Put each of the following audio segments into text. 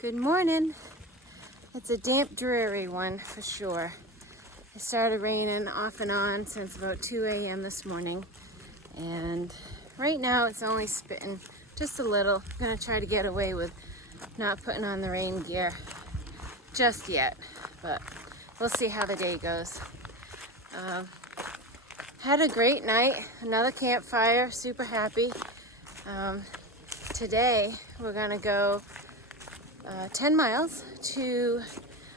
Good morning. It's a damp, dreary one for sure. It started raining off and on since about 2 a.m. this morning. And right now it's only spitting just a little. I'm gonna try to get away with not putting on the rain gear just yet, but we'll see how the day goes. Had a great night, another campfire, super happy. Today we're gonna go 10 miles to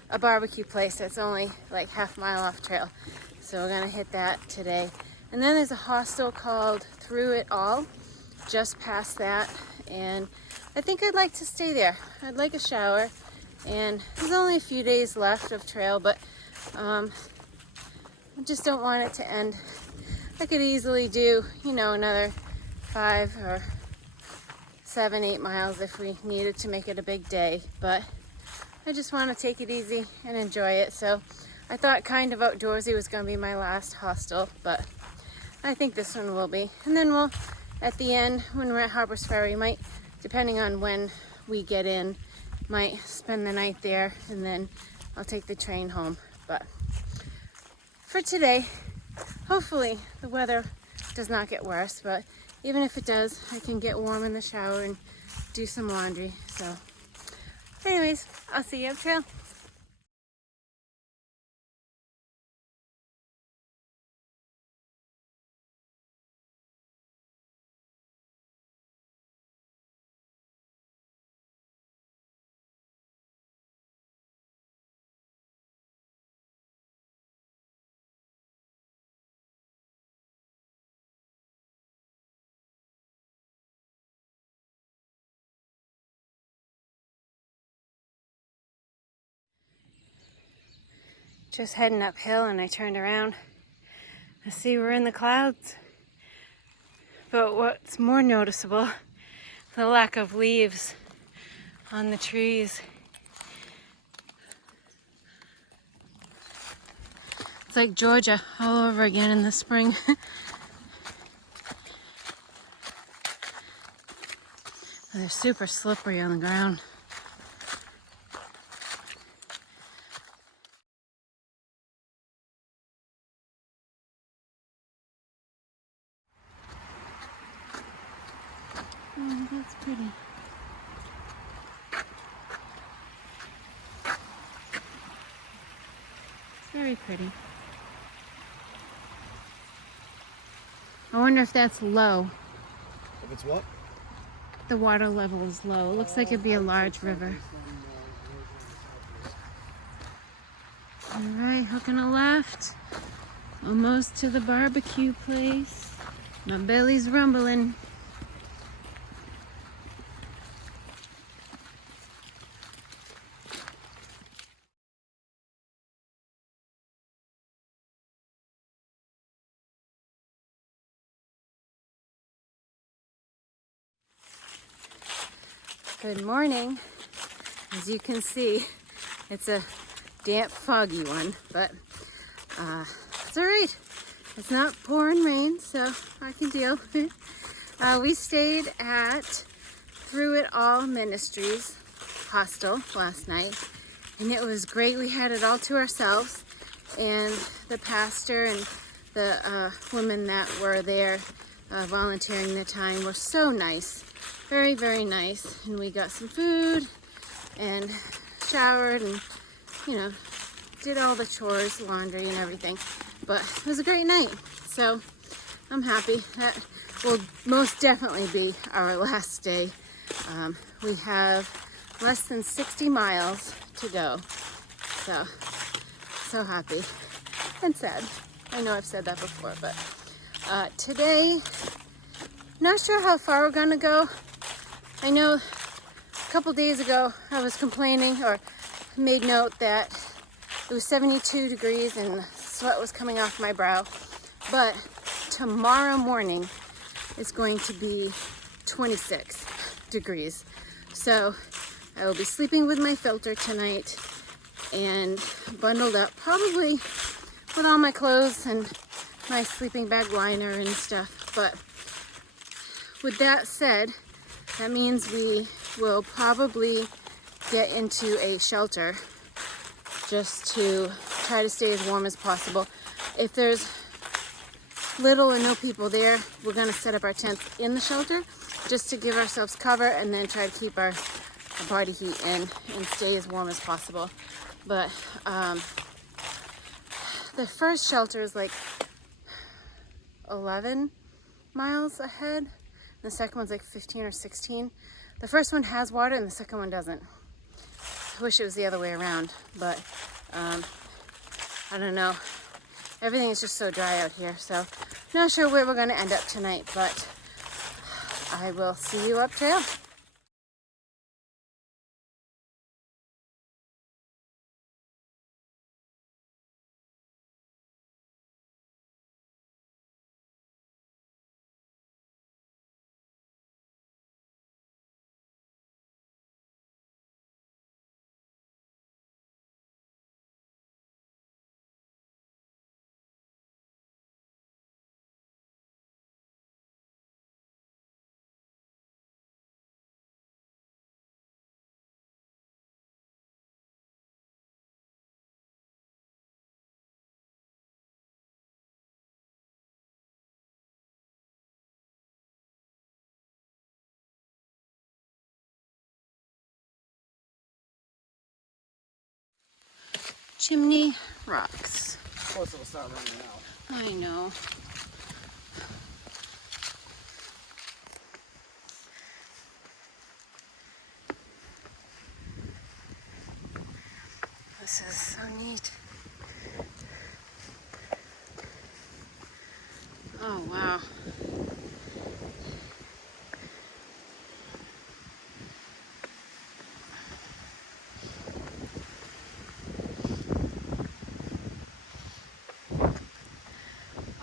a barbecue place that's only like half-mile off trail. So we're gonna hit that today. And then there's a hostel called Thru Hike, just past that. And I think I'd like to stay there. I'd like a shower. And there's only a few days left of trail, but I just don't want it to end. I could easily do, another 5 or 7, 8 miles if we needed to make it a big day, but I just want to take it easy and enjoy it. So I thought Kind of Outdoorsy was going to be my last hostel, but I think this one will be. And then we'll, at the end, when we're at Harper's Ferry, might, depending on when we get in, might spend the night there, and then I'll take the train home. But for today, hopefully the weather does not get worse, but even if it does, I can get warm in the shower and do some laundry. So anyways, I'll see you up trail. Just heading uphill and I turned around. I see we're in the clouds. But what's more noticeable, the lack of leaves on the trees. It's like Georgia all over again in the spring. They're super slippery on the ground. Oh, that's pretty. It's very pretty. I wonder if that's low. If it's what? The water level is low. It looks like it'd be a large river. All right, hooking a left. Almost to the barbecue place. My belly's rumbling. Good morning. As you can see, it's a damp, foggy one, but it's all right. It's not pouring rain, so I can deal. We stayed at Thru Hike Ministries hostel last night, and it was great. We had it all to ourselves, and the pastor and the women that were there volunteering their time were so nice. Very, very nice. And we got some food and showered and, did all the chores, laundry and everything. But it was a great night. So I'm happy. That will most definitely be our last day. We have less than 60 miles to go. So happy and sad. I know I've said that before, but today, not sure how far we're gonna go. I know a couple days ago I was complaining or made note that it was 72 degrees and the sweat was coming off my brow. But tomorrow morning it's going to be 26 degrees. So I will be sleeping with my filter tonight and bundled up, probably with all my clothes and my sleeping bag liner and stuff. But with that said, that means we will probably get into a shelter just to try to stay as warm as possible. If there's little or no people there, we're going to set up our tents in the shelter just to give ourselves cover and then try to keep our body heat in and stay as warm as possible. But the first shelter is like 11 miles ahead. The second one's like 15 or 16. The first one has water and the second one doesn't. I wish it was the other way around, but I don't know. Everything is just so dry out here, so not sure where we're going to end up tonight, but I will see you up trail. Chimney Rocks. Of course it'll start raining now. I know. This is so neat. Oh, wow.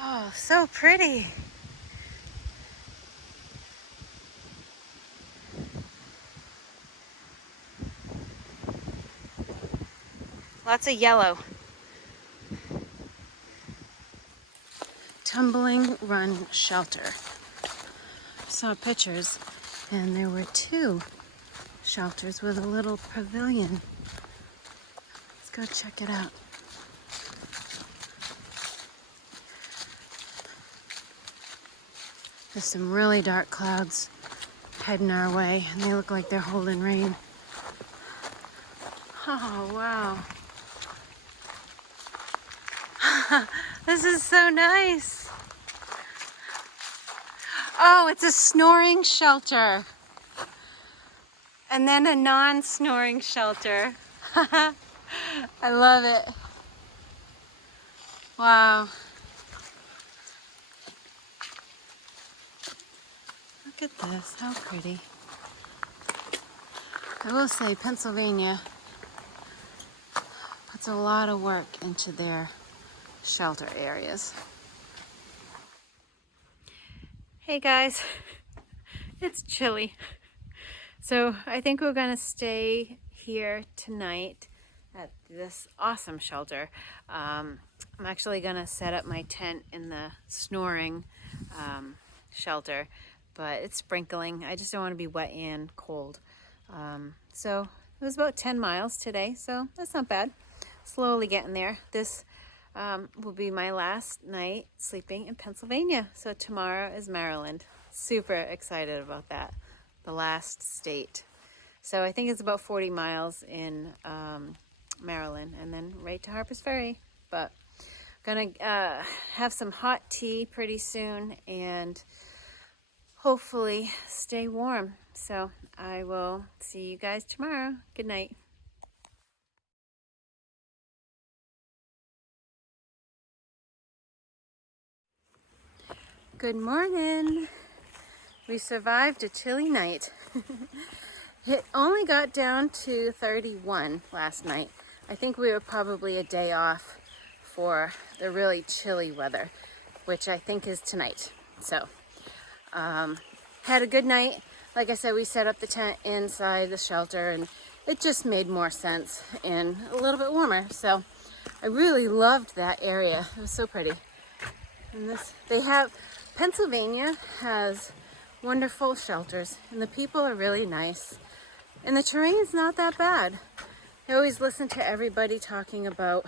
Oh, so pretty. Lots of yellow. Tumbling Run Shelter. I saw pictures and there were 2 shelters with a little pavilion. Let's go check it out. There's some really dark clouds heading our way and they look like they're holding rain. Oh, wow. This is so nice. Oh, it's a snoring shelter. And then a non-snoring shelter. I love it. Wow. Look at this, how pretty. I will say Pennsylvania puts a lot of work into their shelter areas. Hey guys, it's chilly. So I think we're gonna stay here tonight at this awesome shelter. I'm actually gonna set up my tent in the snoring shelter, but it's sprinkling. I just don't want to be wet and cold. So it was about 10 miles today, so that's not bad. Slowly getting there. This will be my last night sleeping in Pennsylvania. So tomorrow is Maryland. Super excited about that. The last state. So I think it's about 40 miles in Maryland and then right to Harper's Ferry. But gonna have some hot tea pretty soon and hopefully stay warm. So I will see you guys tomorrow. Good night. Good morning. We survived a chilly night. It only got down to 31 last night. I think we were probably a day off for the really chilly weather, which I think is tonight. So, had a good night. Like I said, we set up the tent inside the shelter and it just made more sense and a little bit warmer. So I really loved that area. It was so pretty. And Pennsylvania has wonderful shelters and the people are really nice. And the terrain's not that bad. I always listen to everybody talking about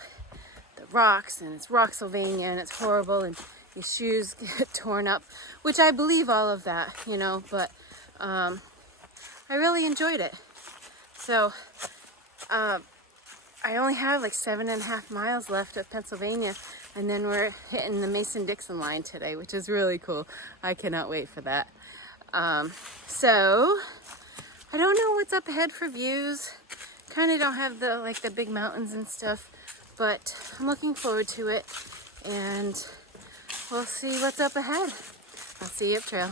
the rocks, and it's Rocksylvania, and it's horrible, and your shoes get torn up, which I believe all of that, you know, but I really enjoyed it. So I only have like 7.5 miles left of Pennsylvania, and then we're hitting the Mason-Dixon line today, which is really cool. I cannot wait for that. So I don't know what's up ahead for views. Kind of don't have the big mountains and stuff, but I'm looking forward to it, and we'll see what's up ahead. I'll see you up trail.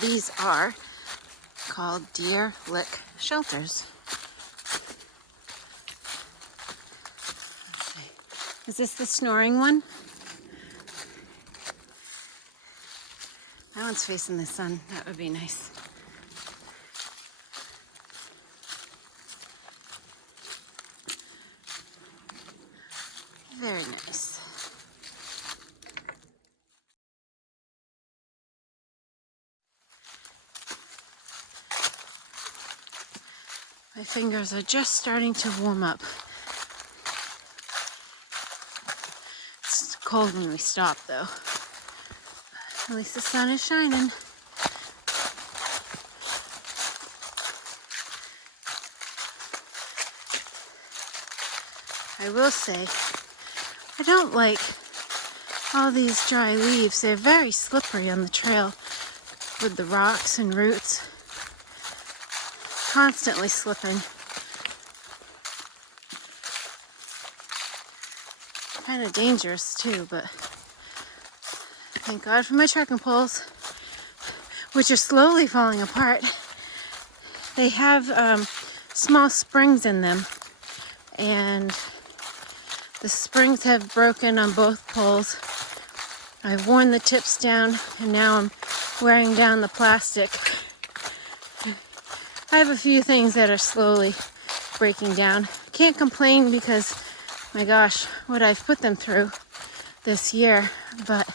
These are called Deer Lick shelters. Okay. Is this the snoring one? That one's facing the sun. That would be nice. Very nice. My fingers are just starting to warm up. It's cold when we stop, though. At least the sun is shining. I will say, I don't like all these dry leaves. They're very slippery on the trail with the rocks and roots. Constantly slipping. Kind of dangerous too, but thank God for my trekking poles, which are slowly falling apart. They have small springs in them, and the springs have broken on both poles. I've worn the tips down, and now I'm wearing down the plastic. I have a few things that are slowly breaking down. Can't complain because, my gosh, what I've put them through this year, but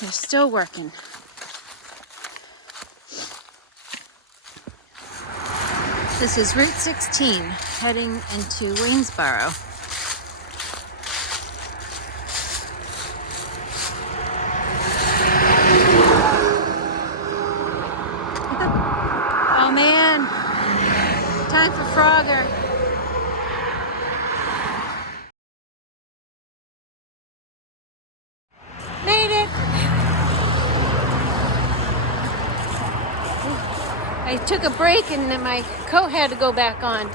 they're still working. This is Route 16 heading into Waynesboro. Oh man, time for Frogger. Made it! I took a break and then my coat had to go back on.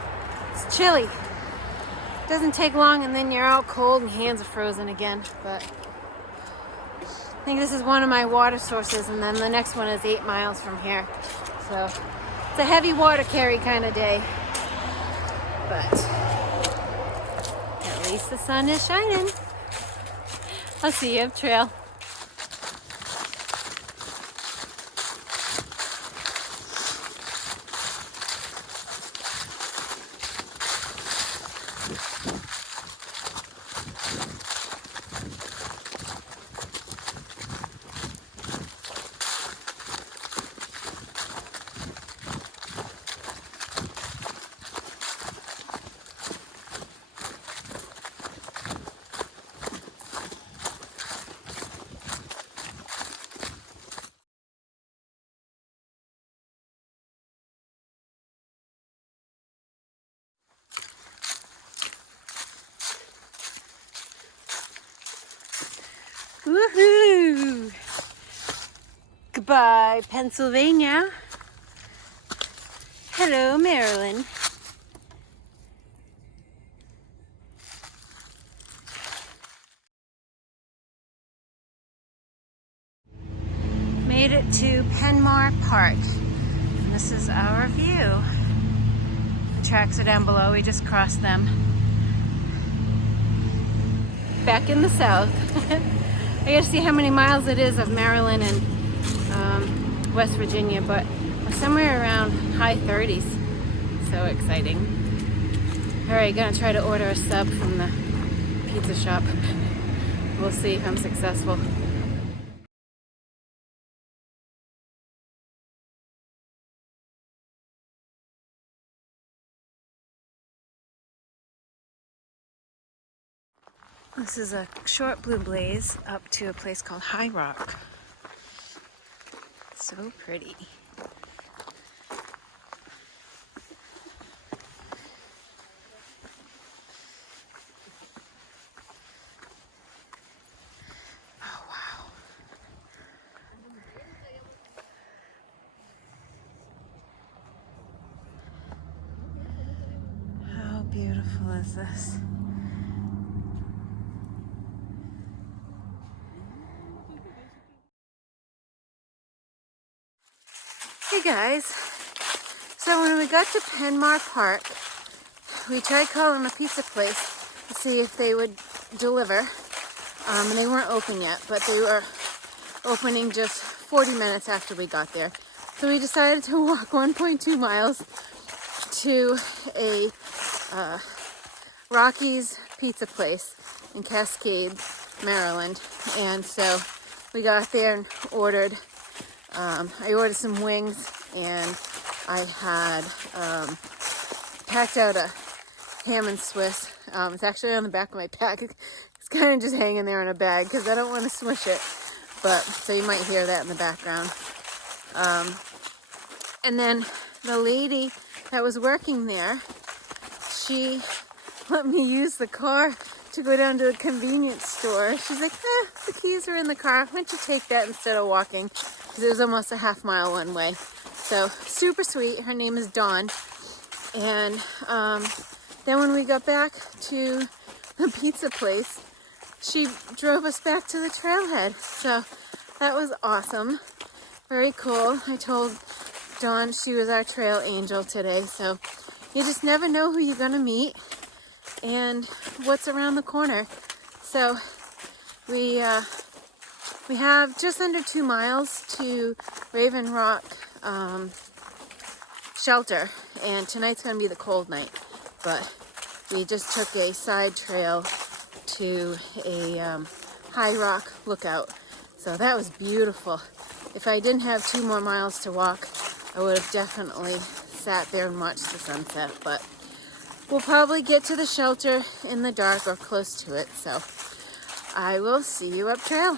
It's chilly. It doesn't take long and then you're out cold and hands are frozen again. But I think this is one of my water sources, and then the next one is 8 miles from here. So it's a heavy water carry kind of day. But at least the sun is shining. I'll see you up trail. Woohoo! Goodbye, Pennsylvania. Hello, Maryland. made it to Penmar Park. And this is our view. The tracks are down below, we just crossed them. Back in the south. I gotta see how many miles it is of Maryland and West Virginia, but we're somewhere around high 30s. So exciting. Alright, gonna try to order a sub from the pizza shop. We'll see if I'm successful. This is a short blue blaze up to a place called High Rock. So pretty. Oh wow. How beautiful is this? Hey guys, so when we got to Penmar Park, we tried calling the pizza place to see if they would deliver, and they weren't open yet, but they were opening just 40 minutes after we got there. So we decided to walk 1.2 miles to a Rocky's pizza place in Cascade, Maryland, and so we got there and ordered. I ordered some wings, and I had packed out a ham and Swiss. It's actually on the back of my pack. It's kind of just hanging there in a bag because I don't want to smush it. But so you might hear that in the background. And then the lady that was working there, she let me use the car to go down to a convenience store. She's like, the keys are in the car. Why don't you take that instead of walking? Because it was almost a half mile one way. So super sweet. Her name is Dawn. And then when we got back to the pizza place, she drove us back to the trailhead. So that was awesome. Very cool. I told Dawn she was our trail angel today. So you just never know who you're going to meet and what's around the corner. So we have just under 2 miles to Raven Rock shelter, and tonight's going to be the cold night, but we just took a side trail to a High Rock lookout, so that was beautiful. If I didn't have 2 more miles to walk, I would have definitely sat there and watched the sunset, but we'll probably get to the shelter in the dark or close to it, so I will see you up trail.